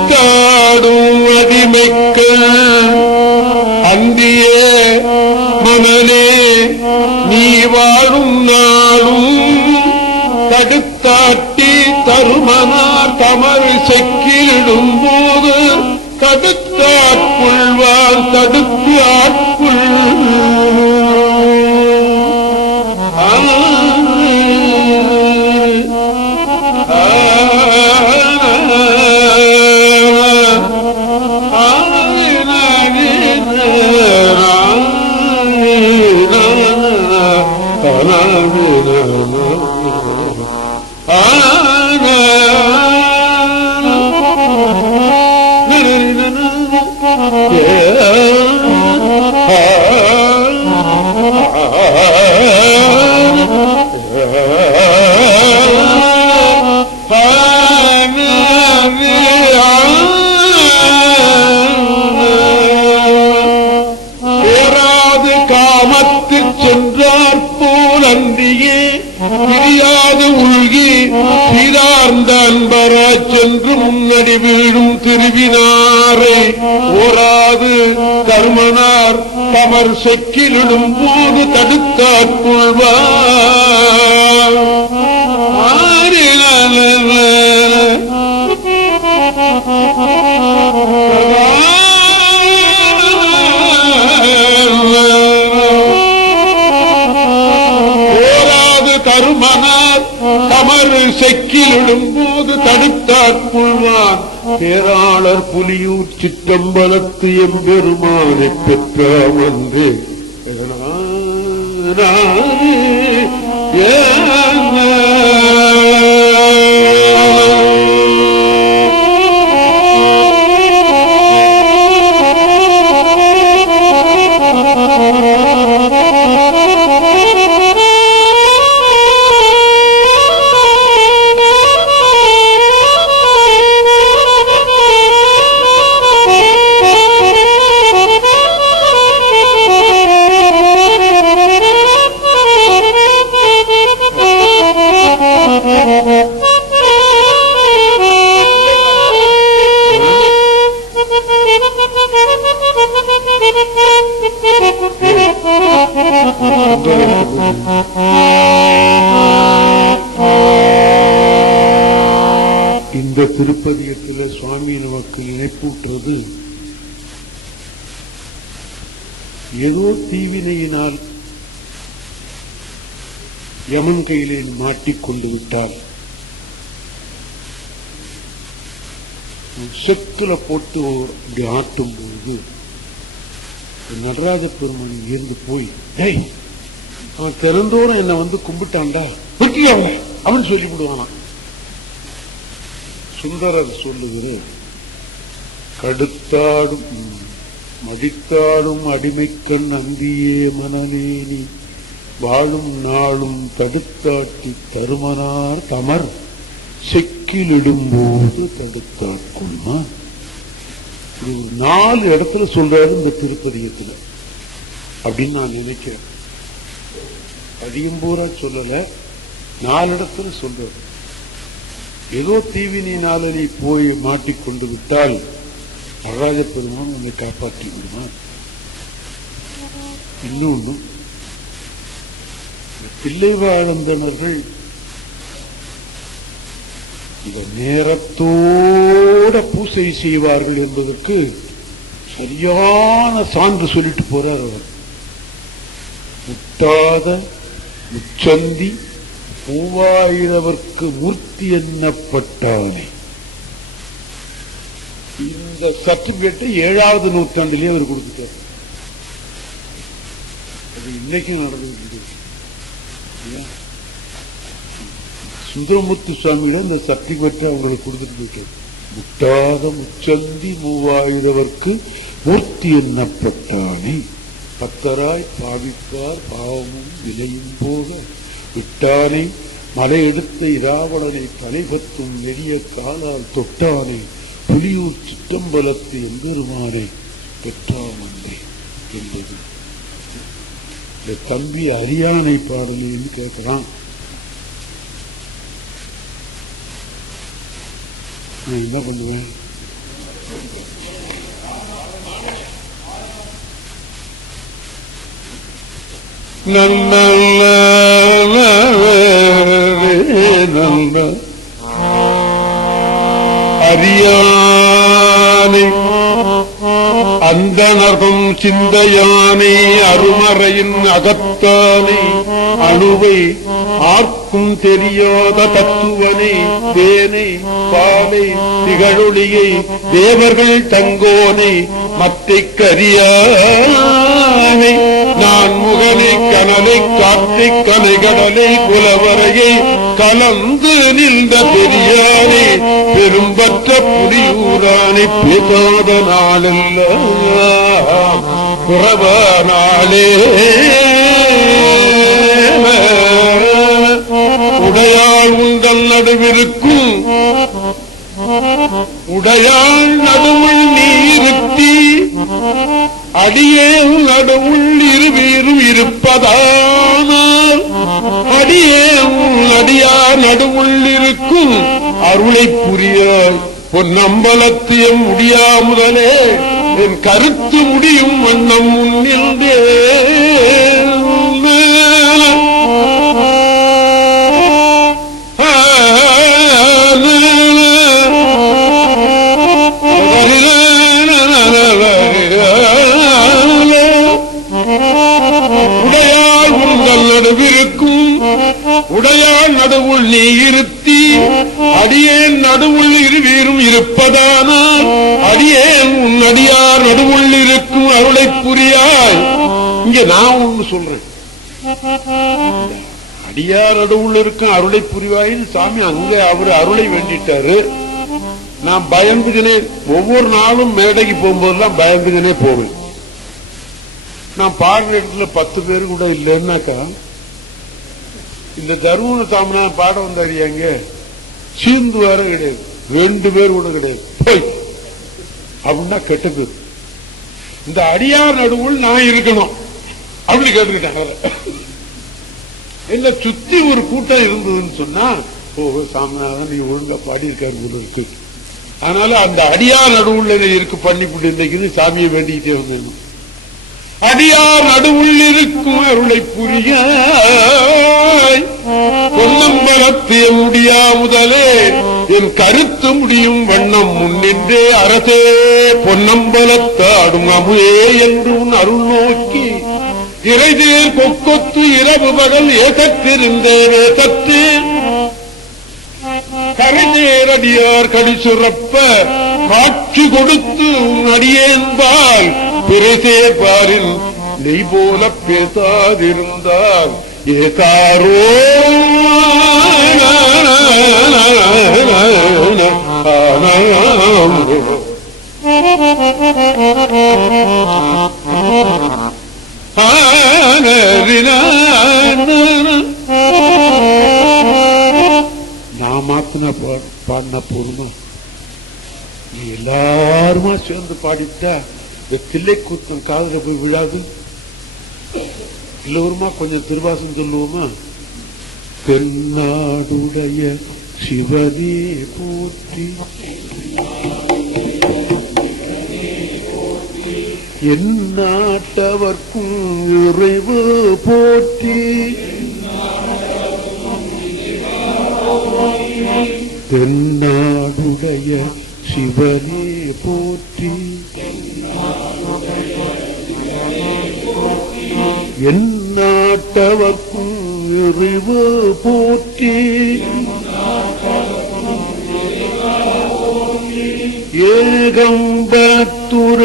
மதித்தாடும் அடிமைக்க அந்தியே மனலே நீ வாழும் நாளும் தடுத்தாட்டி தருமனார் தமறு செக்கிலிடும் போது தடுத்தாட்கொள்வார் தடுத்து ஆட்கொள் சென்றார் போல் அன்றியே பிரியாது உள்கி சீரார்ந்த அன்பரா சென்று முன்னடி வீழும் திருவினாரை ஓராது கர்மனார் தமர் செக்கிலிடும் போது தடுத்தாட்கொள்வார் கருமனார் கமர் செக்கிலிடும் போது தடுத்தாட்கொள்வான் பேராளர் புலியூர் சிற்றம்பலத்து எம்பெருமானை பெற்ற வந்து இந்த திருப்பதிகத்தில் சுவாமி நமக்கு நினைப்பூட்டுறது ஏதோ தீவினையினால் யமன் கையிலே மாட்டிக்கொண்டு விட்டால் செத்துல போட்டு அப்படி ஆட்டும் போது நடராஜ பெருமான் இருந்து போய் அவன் திறந்தோறும் என்ன வந்து கும்பிட்டான்டா அவன் சொல்லிவிடுவானா. சுந்தரர் சொல்லுகிறேன், கடுத்தாடும் மதித்தாடும் அடிமைக்கண் அந்தியே மனநேனி வாழும் நாளும் தடுத்தாட்டி தருமனார் தமர் செக்கிலிடும்போது தடுத்தாட்கொள்மா. ஒரு 4 இடத்துல சொல்றாரு இந்த திருப்பதியத்துல அப்படின்னு நான் நினைக்கிறேன். அதிகம் பூரா சொல்லல, 4 இடத்துல சொல்றாரு. ஏதோ தீவினினால நீ போய் மாட்டிக்கொண்டு விட்டால் நடராஜ பெருமான் உன்னை காப்பாற்றி விடுவான். இன்னொன்னு, பிள்ளை வாழ்ந்தனர்கள் இந்த நேரத்தோட பூசை செய்வார்கள் என்பதற்கு சரியான சான்று சொல்லிட்டு போறார் அவர். முட்டாத முச்சந்தி மூவாயிரவர்க்கு மூர்த்தி எண்ணப்பட்டானே. இந்த சர்டிபிகேட்டை 7வது நூற்றாண்டிலே அவர் கொடுத்துட்டார். அது இன்னைக்கும் நடந்து சுந்தரமூர்த்தி சுவாமியில இந்த சர்டிபிகேட்டை அவங்களுக்கு கொடுத்துட்டு போயிட்டார். முட்டாத முச்சந்தி மூவாயிரவர்க்கு மூர்த்தி எண்ணப்பட்டானே. பத்தராய் பாவிப்பார் பாவமும் விலையும் போக விட்டானை மலையெடுத்த இராவணனை தலைபத்தும் நெடிய காலால் தொட்டானை புலியூர் சிற்றம்பலத்து எம்பெருமானை பெற்றாமன்றே என்பது. இந்த தம்பி அரியானை பாடலின்னு கேட்கிறான். நான் என்ன பண்ணுவேன்? நல்ல அரியானை அந்தணர்தம் சிந்தையானை அருமறையின் அகத்தானை அணுவை ஆர்க்கும் தெரியாத தத்துவனை தேனை பாலை திகழொளியை தேவர்கள் தங்கோனை மத்தை கரியானை நான் முகனை கனலை காற்றை கலைகடலை குலவரையை கலந்து நின்ற பெரியானை பெரும்பற்ற புலியூரானை பேசாத நாளல்ல புறவ நாளே உடையாள் உங்கள் நடுவிருக்கும் உடையாள் நடுவுள் நீருத்தி அடியே நடுவுள் இருவீரும் இருப்பதானால் அடியே அடியார் நடுவுள் இருக்கும் அருளை புரியாய் பொன்னம்பலத்திய முடியா முதலே என் கருத்து முடியும் வண்ணம் முன்னின்றே உடையாள் உங்கள் நடுவிருக்கும் உடையாள் நடுவுள் நீ இருத்தி அடியேன் நடுவுள் இருவீரும் இருப்பதானால் அடியேன் உன் அடியார் நடுவுள் இருக்கும் அருளை புரியாய். இங்க நான் ஒண்ணு சொல்றேன், அடியார் நடுவுள் இருக்கும் அருளை புரிவாயின்னு சாமி அங்க அவரு அருளை வேண்டிட்டாரு. நான் பயந்துகினே ஒவ்வொரு நாளும் மேடைக்கு போகும்போதெல்லாம் பயந்துகினே போவேன். நான் பாடுற இடத்துல 10 பேரு கூட இல்லைன்னாக்கா இந்த தருமபுரி சாமினா பாட வந்தாரியாங்க சீந்து வேற கிடையாது, 2 பேர் கூட கிடையாது போய் அப்படின்னா கெட்ட பேர். இந்த அடியார் நடுவுள் நான் இருக்கணும் அப்படி கேட்டுக்கிட்டாங்க. என்ன சுத்தி ஒரு கூட்டம் இருந்ததுன்னு சொன்னா ஓ சாமிநாதன் நீ ஒழுங்கா பாடியிருக்காரு போல இருக்கு. அதனால அந்த அடியார் நடுவுள்ள இருக்கு பண்ணிவிட்டு இருந்தீங்கன்னு சாமியை வேண்டிக்கிட்டே வந்தேன். அடியார் நடுவுள் இருக்கும் அருளை புரியாய் பொன்னம்பலத்திய முடியா முதலே என் கருத்து முடியும் வண்ணம் முன்னின்றே அரசே பொன்னம்பலத்தாடும் அமுதே என்று உன் அருள் நோக்கி இறைதேர் கொக்கொத்து இரவு பகல் ஏகத்திருந்தேனே சற்று கரைதேரடியார் கடிசுரப்ப காட்சி கொடுத்து உன் அடியேன்பால் பிறசே பாரில் நெய் போல பேசாதிருந்தால் ஏகாரோ நான் மாத்தின பாடின போதுமா நீ எல்லாருமா சேர்ந்து பாடிட்டா தில்லை கூத்தம் காதல போய் விழாது. எல்லோருமா கொஞ்சம் திருவாசம் சொல்லுவோமா? தென்னாடுடைய சிவனே போற்றி என் நாட்டவர்க்கும் இறைவு போற்றி தென்னாடுடைய சிவனே போற்றி என் நாட்டவர்க்கும் இறைவு போற்றி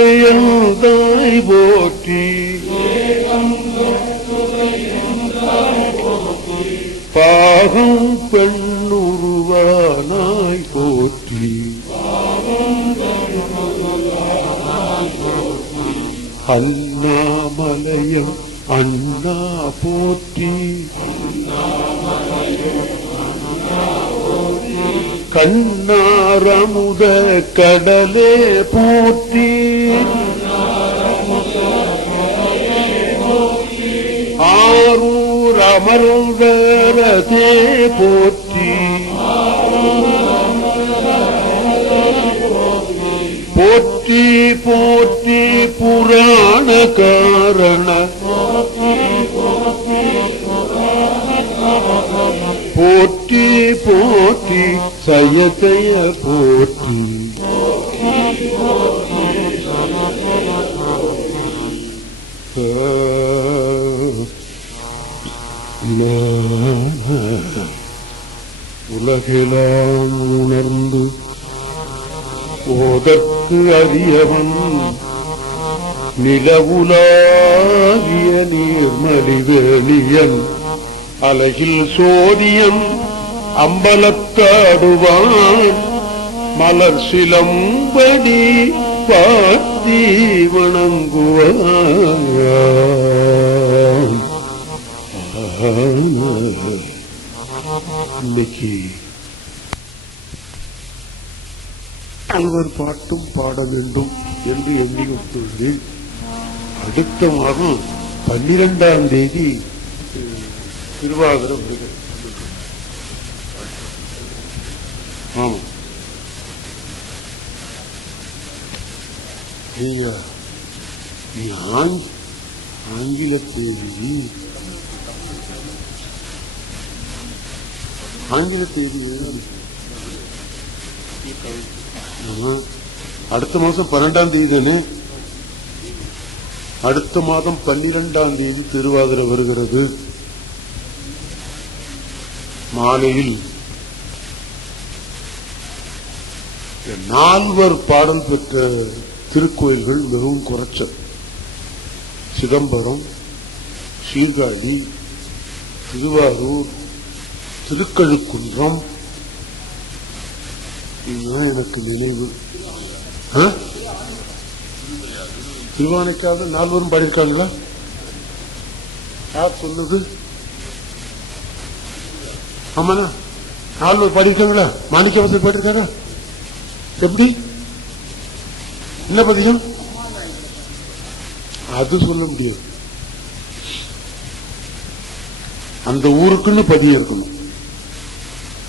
ஏகம்பத்துரையாய் போற்றி பாகம் பெண்ணுருவானாய் போற்றி அண்ணாமலைய மதியம் அண்ணா போற்றி, கண்ணாரமுத கடலே போற்றி, ஆரூர் அமர்ந்தரதே போற்றி, போற்றி போற்றி புராண காரண, போற்றி போற்றி சயதய போற்றி, உலகெல்லாம் உணர்ந்து ஓதற்கு அறியவன் நிலவுலாகிய நீர்மலிவேலியன் அலகில் சோதியன் அம்பலத்தாடுவான் மலர் சிலம்படி பாத்தி வணங்குவான். இன்னைக்கு ஒருவர் பாட்டும் பாட வேண்டும் என்று எண்ணி வைத்துள்ளேன். அடுத்த மாதம் 12ஆம் தேதி திருவாதிரை வருகிறது. ஆமா, நீ ஆங்கில தேதி அடுத்த மாசம் 12ஆம் தேதி தானே? அடுத்த மாதம் 12ஆம் தேதி திருவாதிரை வருகிறது. மாலையில் 4 பாடல் பெற்ற திருக்கோயில்கள் மிகவும் குறைச்ச. சிதம்பரம், சீர்காழி, திருவாரூர், திருக்கழுக்குன்றம். இதுதான் எனக்கு நினைவு. திருவானைக்காக 4 பாடியிருக்காங்களா? யார் சொன்னது? ஆமாண்ணா, 4 பாடியிருக்காங்களா? மாணிக்கவாசர் பாடியிருக்காரா? எப்படி? என்ன பதியம்? அது சொல்ல முடியாது. அந்த ஊருக்குன்னு பதியம் இருக்கணும்.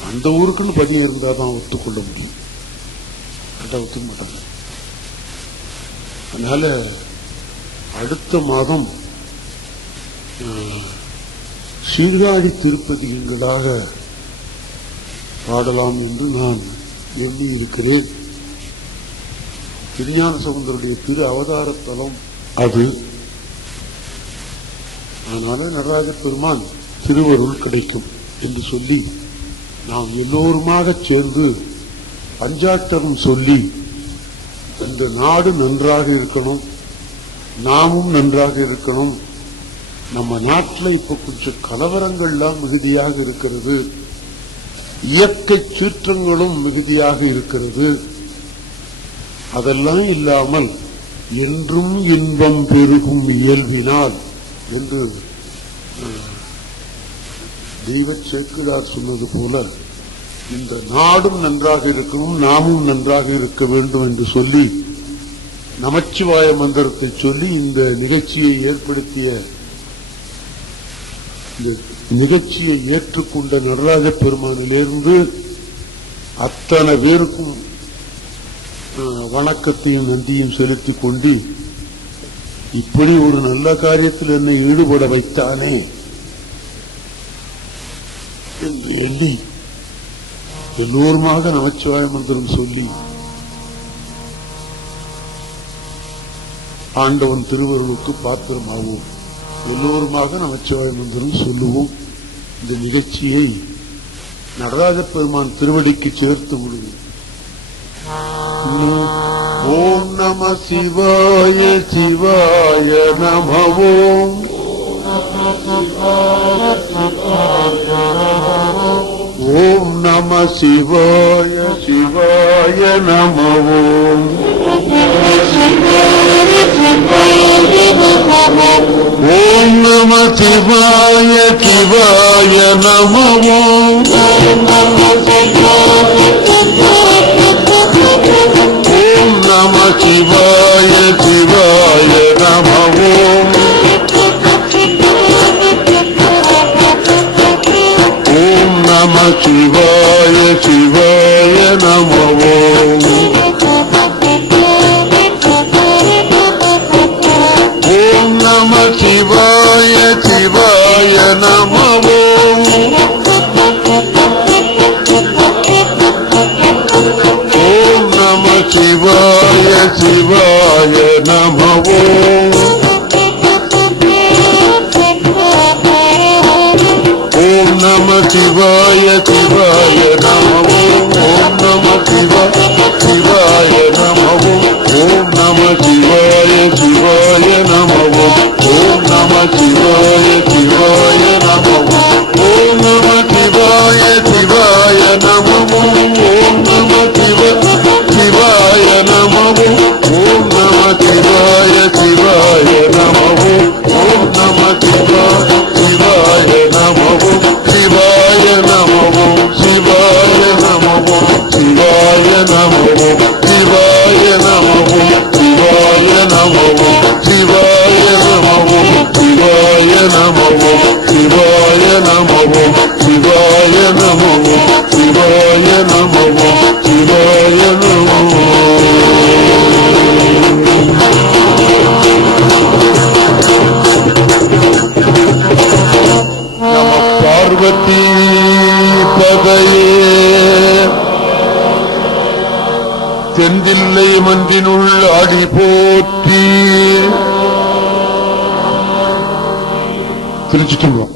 அந்த ஊருக்குன்னு பதியம் இருந்தாதான் ஒத்துக்கொள்ள முடியும். ஒத்துக்க மாட்டாங்க. அதனால அடுத்த மாதம் சீர்காழி திருப்பதிகங்களாக பாடலாம் என்று நான் எண்ணி இருக்கிறேன். திருஞான சம்பந்தருடைய திரு அவதார தலம் அது. அதனால நடராஜ பெருமான் திருவருள் கிடைக்கும் என்று சொல்லி நாம் எல்லோருமாக சேர்ந்து பஞ்சாட்சரம் சொல்லி இந்த நாடு நன்றாக இருக்கணும், நாமும் நன்றாக இருக்கணும். நம்ம நாட்டில் இப்ப கொஞ்சம் கலவரங்கள்லாம் மிகுதியாக இருக்கிறது, இயற்கை சீற்றங்களும் மிகுதியாக இருக்கிறது. அதெல்லாம் இல்லாமல் என்றும் இன்பம் பெருகும் இயல்பினால் என்று தெய்வ சேக்கிழார் சொன்னது போல இந்த நாடும் நன்றாக இருக்கணும், நாமும் நன்றாக இருக்க வேண்டும் என்று சொல்லி நமச்சிவாய மந்திரத்தை சொல்லி இந்த நிகழ்ச்சியை ஏற்படுத்திய, இந்த நிகழ்ச்சியை ஏற்றுக்கொண்ட நடராஜ பெருமானிலிருந்து அத்தனை பேருக்கும் வணக்கத்தையும் நன்றியும் செலுத்திக் கொண்டு, இப்படி ஒரு நல்ல காரியத்தில் என்னை ஈடுபட வைத்தானே என்று எண்ணி எல்லோருமாக நமச்சிவாய மந்திரம் சொல்லி ஆண்டவன் திருவருளுக்கு பாத்திரமாவோம். எல்லோருமாக நமச்சிவாய மந்திரம் சொல்லுவோம். இந்த நிகழ்ச்சியை நடராஜ பெருமான் திருவடிக்கு சேர்த்து விடுவோம். ஓம் நம சிவாய சிவாய நம. ஓம் ஓம் நம சிவாய சிவாய நம. ஓம் ஓம் நம சிவாய சிவாய நமோ. ஓம் நம சிவாய சிவாய நமோ. ஓம் நம சிவாய சிவாய நமோ. ஓம் நம சிவாய சிவாய நமோ. ஓம் நம சிவாய சிவாய நமோ. ஓம் நம சிவாய சிவாய நமோ. ஓம் நம சிவாய சிவாய நமோ. ஓம் நம சிவாய சிவாய நமோ. ஓம் நம சிவாய சிவாய நமோ. ஓம் நம சிவாய சிவாய நமோ. ஓம் நம சிவாய நமோ. ஓம் நம சிவாய சிவாய நமோ. ஓம் நம சிவாய நமோ. சிவாய நமோ. சிவாய நமோ. சிவாய நமோ. சிவாய நமோ. சிவாய நமோ. சிவாய நமோ. சிவாய நமோ. சிவாய நமோ. சிவாய நமோ. சிவாய நமோ. சிவாய நமோ. நம பார்வதி பதையே. தென்தில்லை மன்றினுள் அடி போற்றி. திருச்சிற்றம்பலம்.